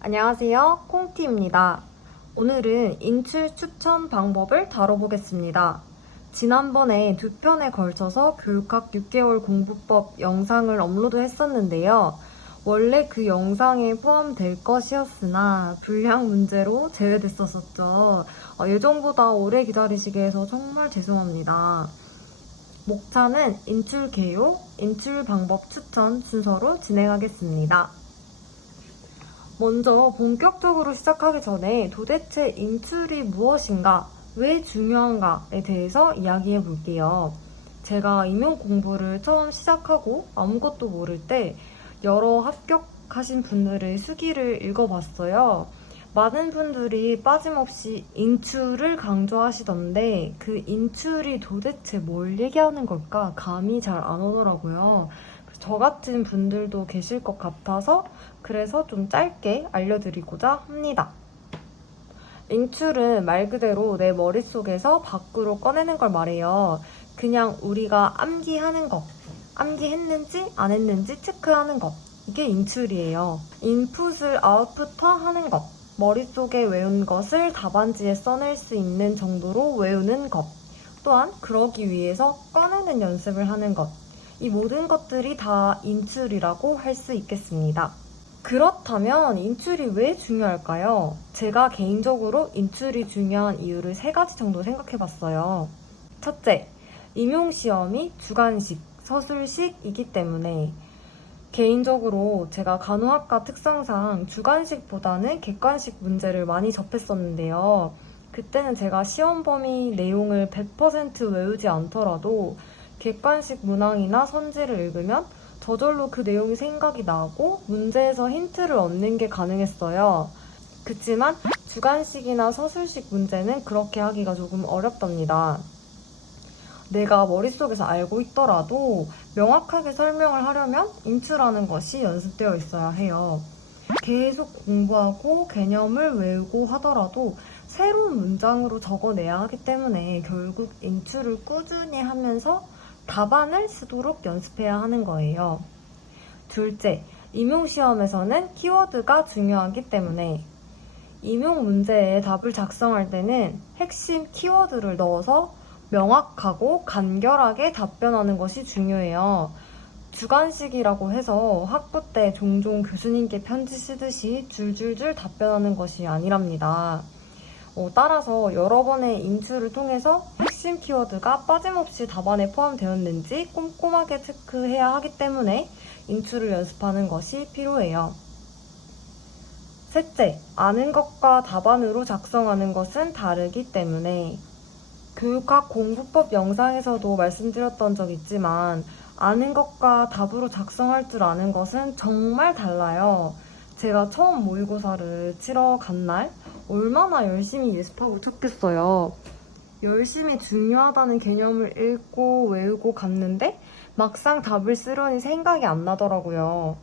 안녕하세요, 콩티입니다. 오늘은 인출 추천 방법을 다뤄보겠습니다. 지난번에 2편에 걸쳐서 교육학 6개월 공부법 영상을 업로드했었는데요. 원래 그 영상에 포함될 것이었으나 불량 문제로 제외됐었죠. 예정보다 오래 기다리시게 해서 정말 죄송합니다. 목차는 인출 개요, 인출 방법 추천 순서로 진행하겠습니다. 먼저 본격적으로 시작하기 전에 도대체 인출이 무엇인가, 왜 중요한가에 대해서 이야기해 볼게요. 제가 임용 공부를 처음 시작하고 아무것도 모를 때 여러 합격하신 분들의 수기를 읽어봤어요. 많은 분들이 빠짐없이 인출을 강조하시던데 그 인출이 도대체 뭘 얘기하는 걸까 감이 잘 안 오더라고요. 저 같은 분들도 계실 것 같아서 그래서 좀 짧게 알려드리고자 합니다. 인출은 말 그대로 내 머릿속에서 밖으로 꺼내는 걸 말해요. 그냥 우리가 암기하는 것, 암기했는지 안 했는지 체크하는 것, 이게 인출이에요. 인풋을 아웃풋화 하는 것, 머릿속에 외운 것을 답안지에 써낼 수 있는 정도로 외우는 것, 또한 그러기 위해서 꺼내는 연습을 하는 것, 이 모든 것들이 다 인출이라고 할 수 있겠습니다. 그렇다면 인출이 왜 중요할까요? 제가 개인적으로 인출이 중요한 이유를 3가지 정도 생각해봤어요. 첫째, 임용시험이 주관식, 서술식이기 때문에 개인적으로 제가 간호학과 특성상 주관식보다는 객관식 문제를 많이 접했었는데요. 그때는 제가 시험 범위 내용을 100% 외우지 않더라도 객관식 문항이나 선지를 읽으면 저절로 그 내용이 생각이 나고 문제에서 힌트를 얻는 게 가능했어요. 그치만 주관식이나 서술식 문제는 그렇게 하기가 조금 어렵답니다. 내가 머릿속에서 알고 있더라도 명확하게 설명을 하려면 인출하는 것이 연습되어 있어야 해요. 계속 공부하고 개념을 외우고 하더라도 새로운 문장으로 적어내야 하기 때문에 결국 인출을 꾸준히 하면서 답안을 쓰도록 연습해야 하는 거예요. 둘째, 임용시험에서는 키워드가 중요하기 때문에 임용 문제에 답을 작성할 때는 핵심 키워드를 넣어서 명확하고 간결하게 답변하는 것이 중요해요. 주관식이라고 해서 학부 때 종종 교수님께 편지 쓰듯이 줄줄줄 답변하는 것이 아니랍니다. 따라서 여러 번의 인출을 통해서 핵심 키워드가 빠짐없이 답안에 포함되었는지 꼼꼼하게 체크해야 하기 때문에 인출을 연습하는 것이 필요해요. 셋째, 아는 것과 답안으로 작성하는 것은 다르기 때문에 교육학 공부법 영상에서도 말씀드렸던 적 있지만 아는 것과 답으로 작성할 줄 아는 것은 정말 달라요. 제가 처음 모의고사를 치러 간 날 얼마나 열심히 예습하고 쳤겠어요. 열심히 중요하다는 개념을 읽고 외우고 갔는데 막상 답을 쓰려니 생각이 안 나더라고요.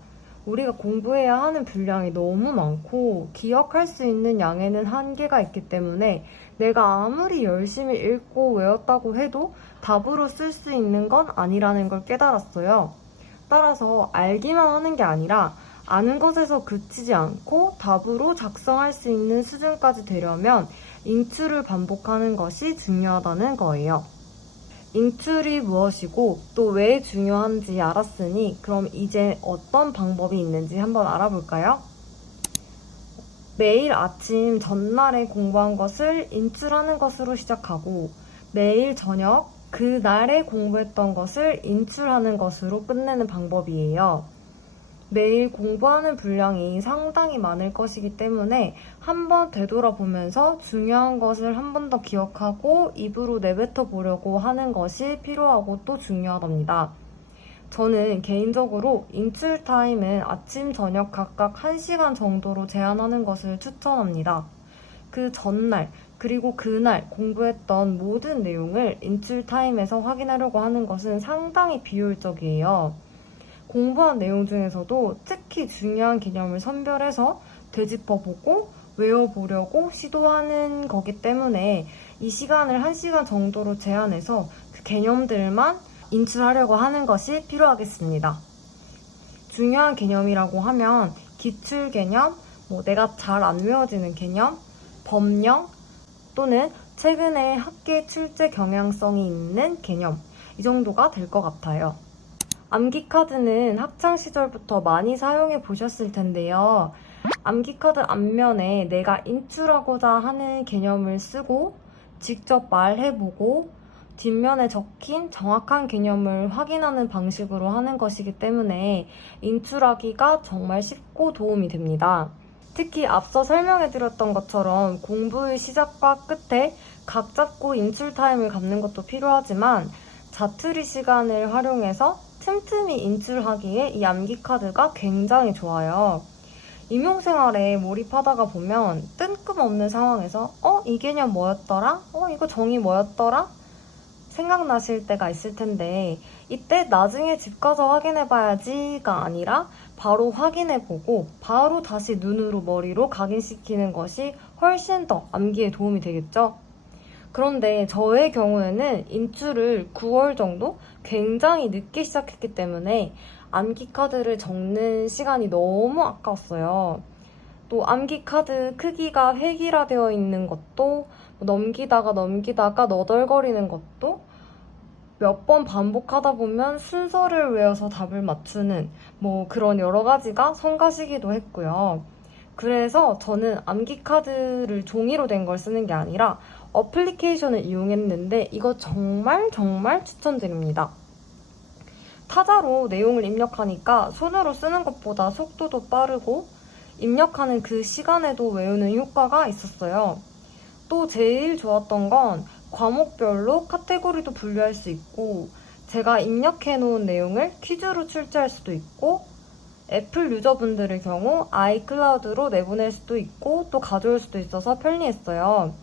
우리가 공부해야 하는 분량이 너무 많고 기억할 수 있는 양에는 한계가 있기 때문에 내가 아무리 열심히 읽고 외웠다고 해도 답으로 쓸 수 있는 건 아니라는 걸 깨달았어요. 따라서 알기만 하는 게 아니라 아는 것에서 그치지 않고 답으로 작성할 수 있는 수준까지 되려면 인출을 반복하는 것이 중요하다는 거예요. 인출이 무엇이고 또 왜 중요한지 알았으니 그럼 이제 어떤 방법이 있는지 한번 알아볼까요? 매일 아침 전날에 공부한 것을 인출하는 것으로 시작하고 매일 저녁 그날에 공부했던 것을 인출하는 것으로 끝내는 방법이에요. 매일 공부하는 분량이 상당히 많을 것이기 때문에 한번 되돌아보면서 중요한 것을 한 번 더 기억하고 입으로 내뱉어 보려고 하는 것이 필요하고 또 중요하답니다. 저는 개인적으로 인출 타임은 아침, 저녁 각각 1시간 정도로 제한하는 것을 추천합니다. 그 전날, 그리고 그날 공부했던 모든 내용을 인출 타임에서 확인하려고 하는 것은 상당히 비효율적이에요. 공부한 내용 중에서도 특히 중요한 개념을 선별해서 되짚어보고 외워보려고 시도하는 거기 때문에 이 시간을 1시간 정도로 제한해서 그 개념들만 인출하려고 하는 것이 필요하겠습니다. 중요한 개념이라고 하면 기출 개념, 뭐 내가 잘 안 외워지는 개념, 법령, 또는 최근에 학계 출제 경향성이 있는 개념, 이 정도가 될 것 같아요. 암기 카드는 학창 시절부터 많이 사용해 보셨을 텐데요. 암기 카드 앞면에 내가 인출하고자 하는 개념을 쓰고 직접 말해보고 뒷면에 적힌 정확한 개념을 확인하는 방식으로 하는 것이기 때문에 인출하기가 정말 쉽고 도움이 됩니다. 특히 앞서 설명해드렸던 것처럼 공부의 시작과 끝에 각 잡고 인출 타임을 갖는 것도 필요하지만 자투리 시간을 활용해서 틈틈이 인출하기에 이 암기 카드가 굉장히 좋아요. 임용생활에 몰입하다가 보면 뜬금없는 상황에서 이 개념 뭐였더라? 이거 정의 뭐였더라? 생각나실 때가 있을 텐데 이때 나중에 집 가서 확인해봐야지가 아니라 바로 확인해보고 바로 다시 눈으로 머리로 각인시키는 것이 훨씬 더 암기에 도움이 되겠죠? 그런데 저의 경우에는 인출을 9월 정도 굉장히 늦게 시작했기 때문에 암기 카드를 적는 시간이 너무 아까웠어요. 또 암기 카드 크기가 획일화되어 있는 것도 넘기다가 너덜거리는 것도 몇 번 반복하다 보면 순서를 외워서 답을 맞추는 그런 여러 가지가 성가시기도 했고요. 그래서 저는 암기 카드를 종이로 된 걸 쓰는 게 아니라 어플리케이션을 이용했는데 이거 정말 추천드립니다. 타자로 내용을 입력하니까 손으로 쓰는 것보다 속도도 빠르고 입력하는 그 시간에도 외우는 효과가 있었어요. 또 제일 좋았던 건 과목별로 카테고리도 분류할 수 있고 제가 입력해 놓은 내용을 퀴즈로 출제할 수도 있고 애플 유저분들의 경우 아이클라우드로 내보낼 수도 있고 또 가져올 수도 있어서 편리했어요.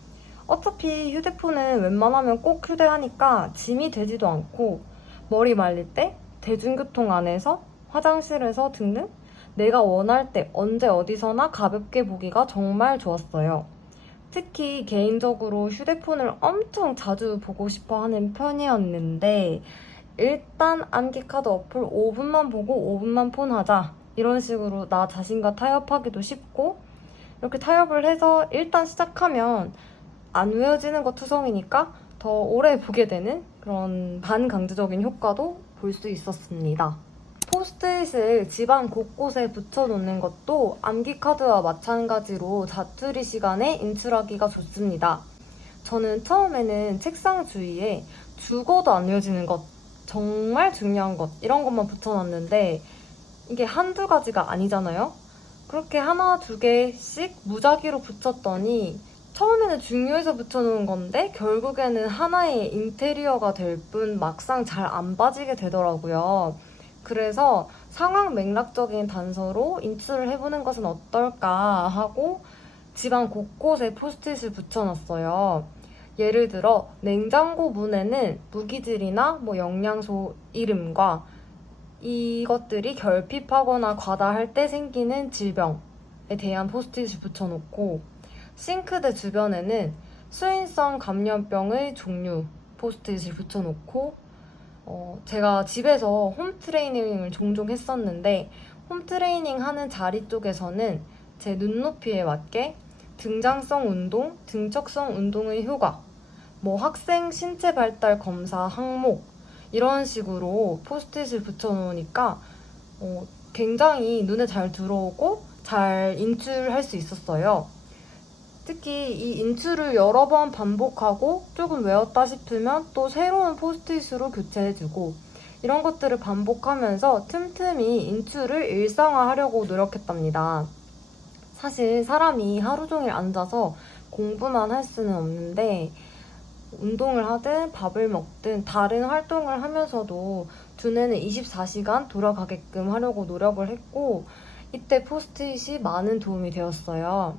어차피 휴대폰은 웬만하면 꼭 휴대하니까 짐이 되지도 않고 머리 말릴 때 대중교통 안에서 화장실에서 등등 내가 원할 때 언제 어디서나 가볍게 보기가 정말 좋았어요. 특히 개인적으로 휴대폰을 엄청 자주 보고 싶어 하는 편이었는데 일단 암기카드 어플 5분만 보고 5분만 폰하자 이런 식으로 나 자신과 타협하기도 쉽고 이렇게 타협을 해서 일단 시작하면 안 외워지는 거 투성이니까 더 오래 보게 되는 그런 반강제적인 효과도 볼 수 있었습니다. 포스트잇을 집안 곳곳에 붙여놓는 것도 암기 카드와 마찬가지로 자투리 시간에 인출하기가 좋습니다. 저는 처음에는 책상 주위에 죽어도 안 외워지는 것, 정말 중요한 것 이런 것만 붙여놨는데 이게 한두 가지가 아니잖아요? 그렇게 하나, 두 개씩 무작위로 붙였더니 처음에는 중요해서 붙여놓은 건데 결국에는 하나의 인테리어가 될 뿐 막상 잘 안 빠지게 되더라고요. 그래서 상황 맥락적인 단서로 인출을 해보는 것은 어떨까 하고 집안 곳곳에 포스트잇을 붙여놨어요. 예를 들어 냉장고 문에는 무기질이나 영양소 이름과 이것들이 결핍하거나 과다할 때 생기는 질병에 대한 포스트잇을 붙여놓고 싱크대 주변에는 수인성 감염병의 종류 포스트잇을 붙여놓고 제가 집에서 홈트레이닝을 종종 했었는데 홈트레이닝 하는 자리 쪽에서는 제 눈높이에 맞게 등장성 운동, 등척성 운동의 효과, 학생 신체 발달 검사 항목 이런 식으로 포스트잇을 붙여놓으니까 굉장히 눈에 잘 들어오고 잘 인출할 수 있었어요. 특히 이 인출을 여러 번 반복하고 조금 외웠다 싶으면 또 새로운 포스트잇으로 교체해주고 이런 것들을 반복하면서 틈틈이 인출을 일상화하려고 노력했답니다. 사실 사람이 하루 종일 앉아서 공부만 할 수는 없는데 운동을 하든 밥을 먹든 다른 활동을 하면서도 두뇌는 24시간 돌아가게끔 하려고 노력을 했고 이때 포스트잇이 많은 도움이 되었어요.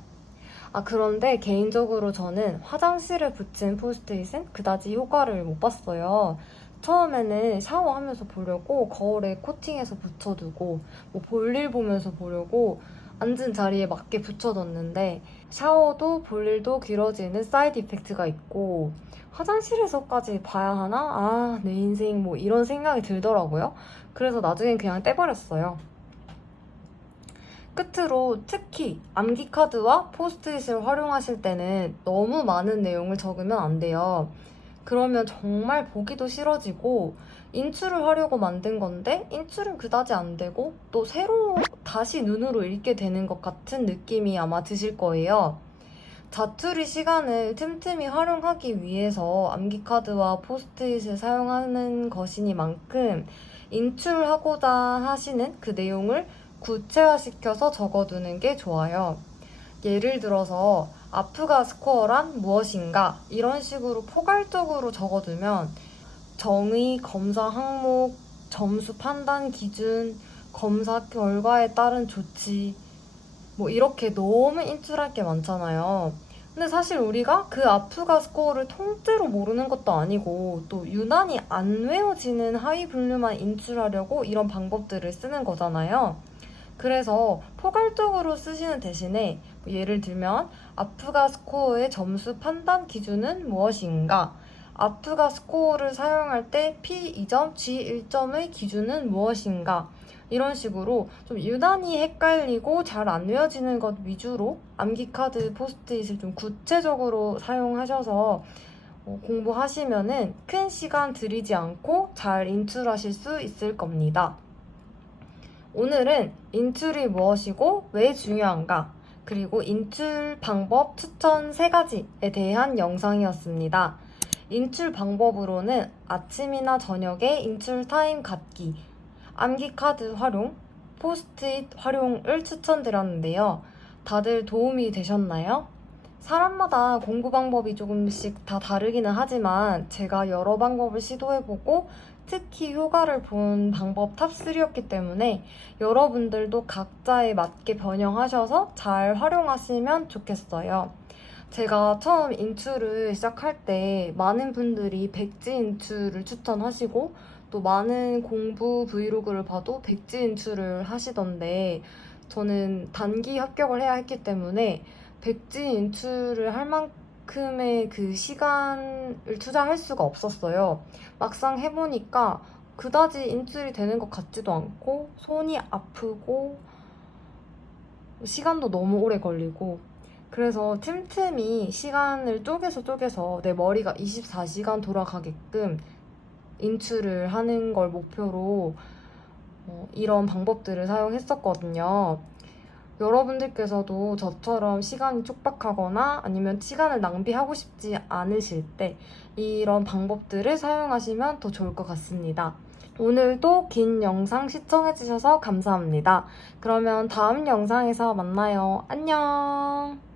그런데 개인적으로 저는 화장실에 붙인 포스트잇은 그다지 효과를 못 봤어요. 처음에는 샤워하면서 보려고 거울에 코팅해서 붙여두고 볼일 보면서 보려고 앉은 자리에 맞게 붙여뒀는데 샤워도 볼일도 길어지는 사이드 이펙트가 있고 화장실에서까지 봐야 하나? 내 인생 이런 생각이 들더라고요. 그래서 나중엔 그냥 떼버렸어요. 끝으로 특히 암기 카드와 포스트잇을 활용하실 때는 너무 많은 내용을 적으면 안 돼요. 그러면 정말 보기도 싫어지고 인출을 하려고 만든 건데 인출은 그다지 안 되고 또 새로 다시 눈으로 읽게 되는 것 같은 느낌이 아마 드실 거예요. 자투리 시간을 틈틈이 활용하기 위해서 암기카드와 포스트잇을 사용하는 것이니만큼 인출하고자 하시는 그 내용을 구체화시켜서 적어두는 게 좋아요. 예를 들어서 아프가 스코어란 무엇인가 이런 식으로 포괄적으로 적어두면 정의, 검사 항목, 점수 판단 기준, 검사 결과에 따른 조치 뭐 이렇게 너무 인출할 게 많잖아요. 근데 사실 우리가 그 아프가 스코어를 통째로 모르는 것도 아니고 또 유난히 안 외워지는 하위 분류만 인출하려고 이런 방법들을 쓰는 거잖아요. 그래서 포괄적으로 쓰시는 대신에 예를 들면 아프가 스코어의 점수 판단 기준은 무엇인가? 아프가 스코어를 사용할 때 P2점, G1점의 기준은 무엇인가? 이런 식으로 좀 유난히 헷갈리고 잘 안 외워지는 것 위주로 암기카드 포스트잇을 좀 구체적으로 사용하셔서 공부하시면은 큰 시간 들이지 않고 잘 인출하실 수 있을 겁니다. 오늘은 인출이 무엇이고 왜 중요한가, 그리고 인출 방법 추천 3가지에 대한 영상이었습니다. 인출 방법으로는 아침이나 저녁에 인출 타임 갖기, 암기카드 활용, 포스트잇 활용을 추천드렸는데요. 다들 도움이 되셨나요? 사람마다 공부 방법이 조금씩 다 다르기는 하지만 제가 여러 방법을 시도해보고 특히 효과를 본 방법 탑3였기 때문에 여러분들도 각자에 맞게 변형하셔서 잘 활용하시면 좋겠어요. 제가 처음 인출을 시작할 때 많은 분들이 백지 인출을 추천하시고 또 많은 공부 브이로그를 봐도 백지 인출을 하시던데 저는 단기 합격을 해야 했기 때문에 백지 인출을 할 만큼의 그 시간을 투자할 수가 없었어요. 막상 해보니까 그다지 인출이 되는 것 같지도 않고 손이 아프고 시간도 너무 오래 걸리고 그래서 틈틈이 시간을 쪼개서 내 머리가 24시간 돌아가게끔 인출을 하는 걸 목표로 이런 방법들을 사용했었거든요. 여러분들께서도 저처럼 시간이 촉박하거나 아니면 시간을 낭비하고 싶지 않으실 때 이런 방법들을 사용하시면 더 좋을 것 같습니다. 오늘도 긴 영상 시청해주셔서 감사합니다. 그러면 다음 영상에서 만나요. 안녕!